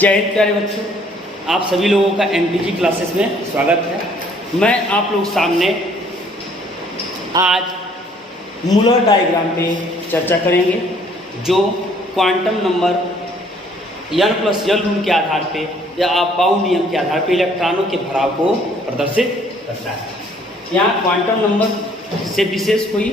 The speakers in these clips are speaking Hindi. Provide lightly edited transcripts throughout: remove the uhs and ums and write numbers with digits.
जय हिंद प्यारे बच्चों, आप सभी लोगों का एमपीजी क्लासेस में स्वागत है। मैं आप लोग सामने आज मूलर डायग्राम पे चर्चा करेंगे, जो क्वांटम नंबर n+l रूल के आधार पे या बाउंड नियम के आधार पे इलेक्ट्रॉनों के भराव को प्रदर्शित करता है। यहाँ क्वांटम नंबर से विशेष कोई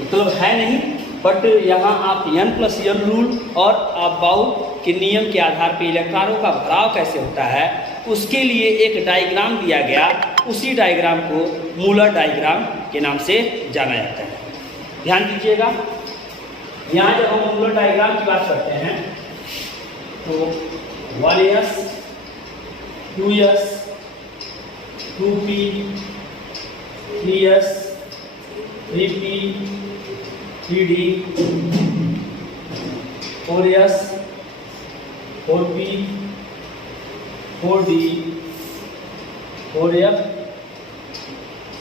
मतलब है नहीं, बट यहाँ आप n+l रूल और बाउंड के नियम के आधार पे इलेक्ट्रॉनों का भराव कैसे होता है उसके लिए एक डायग्राम दिया गया। उसी डायग्राम को मूलर डायग्राम के नाम से जाना जाता है। ध्यान दीजिएगा, यहाँ जब हम मूलर डायग्राम की बात करते हैं तो 1s 2s 2p 3s 3p 3d 4s 4p 4d 4f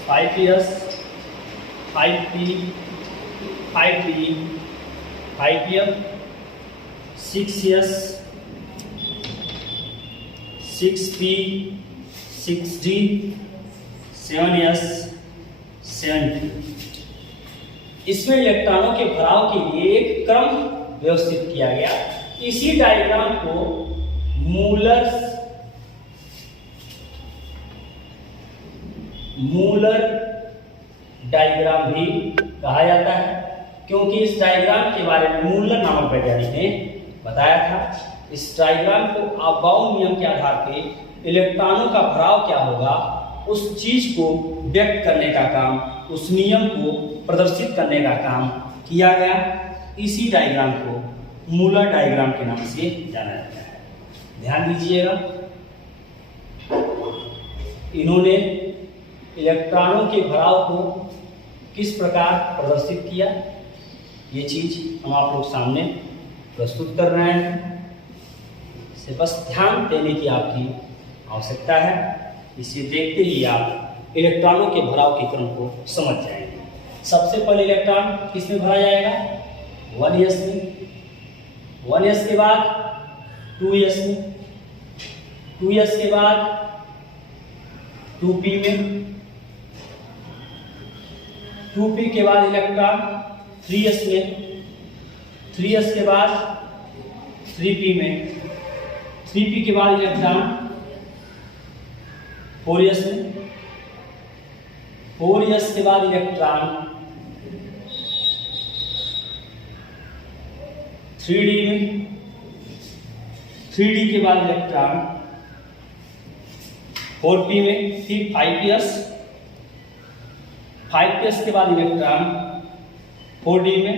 5s 5p 5d 5f 6s 6p 6d 7s 7d। इसमें इलेक्ट्रॉनों के भराव के लिए एक क्रम व्यवस्थित किया गया। इसी डायग्राम को मूलर डायग्राम भी कहा जाता है, क्योंकि इस डायग्राम के बारे में मूलर नामक वैज्ञानिक ने बताया था। इस डायग्राम को बाउंड नियम के आधार पे इलेक्ट्रॉनों का भराव क्या होगा उस चीज को व्यक्त करने का काम, उस नियम को प्रदर्शित करने का काम किया गया। इसी डायग्राम को मूलर डायग्राम के नाम से जाना जाता है। ध्यान दीजिएगा, इन्होंने इलेक्ट्रॉनों के भराव को किस प्रकार प्रदर्शित किया, ये चीज हम आप लोग सामने प्रस्तुत कर रहे हैं। इसे बस ध्यान देने की आपकी आवश्यकता है। इसे देखते ही आप इलेक्ट्रॉनों के भराव के क्रम को समझ जाएंगे। सबसे पहले इलेक्ट्रॉन किसमें भरा जाएगा? 1s में। 1s के बाद 2s में, 2s के बाद 2p में, 2p के बाद इलेक्ट्रॉन 3s में, 3s के बाद 3p में, 3p के बाद इलेक्ट्रॉन 4s में, 4s के बाद इलेक्ट्रॉन 3d में, 3d के बाद इलेक्ट्रॉन 4p में, फिर 5s, 5s के बाद इलेक्ट्रॉन 4d में,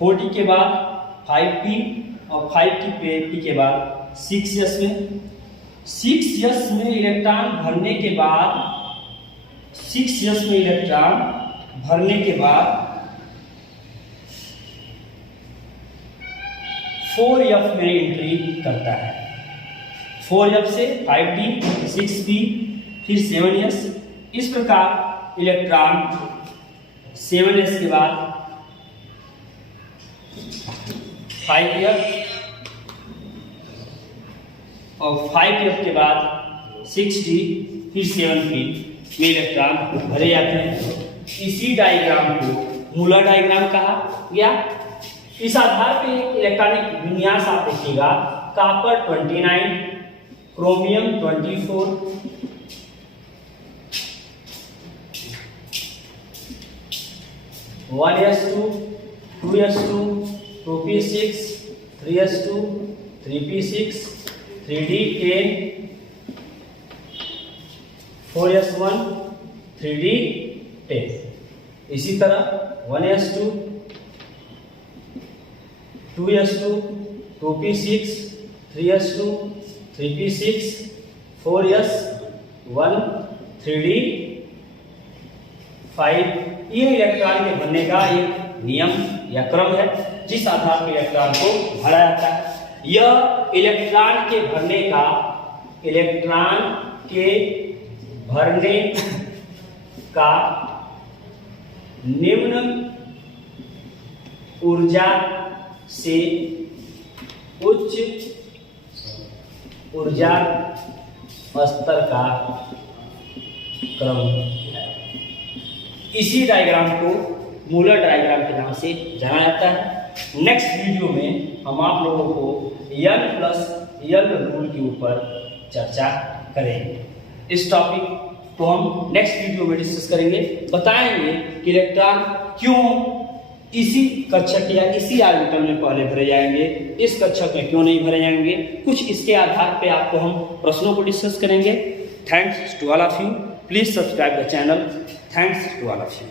4d के बाद 5p और 5p के बाद 6s में। 6s में इलेक्ट्रॉन भरने के बाद 6s में इलेक्ट्रॉन भरने के बाद 4f में एंट्री करता है। 4f से 5d 6p फिर 7s। इस प्रकार इलेक्ट्रॉन 7s के बाद 5f और 5f के बाद 6d फिर 7p में इलेक्ट्रॉन भरे जाते हैं। इसी डायग्राम को मूलर डायग्राम कहा गया। इस आधार पे इलेक्ट्रॉनिक विन्यास आप देखिएगा, copper 29, chromium 24, one s two 2s2 2p6 3s2 3p6 3d10 4s1 3d10। इसी तरह 1s2 2s2 2p6 3s2 3p6 4s1 3d5। ये इलेक्ट्रॉन के बनने का एक नियम या क्रम है, जिस आधार पर इलेक्ट्रॉन को भरा जाता है। यह इलेक्ट्रॉन के भरने का निम्न ऊर्जा से उच्च ऊर्जा स्तर का क्रम है। इसी डायग्राम को मूलर डायग्राम के नाम से जाना जाता है। नेक्स्ट वीडियो में हम आप लोगों को N+L रूल के ऊपर चर्चा करेंगे। इस टॉपिक को हम नेक्स्ट वीडियो में डिस्कस करेंगे, बताएंगे कि इलेक्ट्रॉन क्यों इसी कक्षक या इसी ऑर्बिटल में पहले भरे जाएंगे, इस कक्षक में क्यों नहीं भरे जाएंगे। कुछ इसके आधार पे आपको हम प्रश्नों को डिस्कस करेंगे। Thanks to all of you, please subscribe the channel. Thanks to all of you.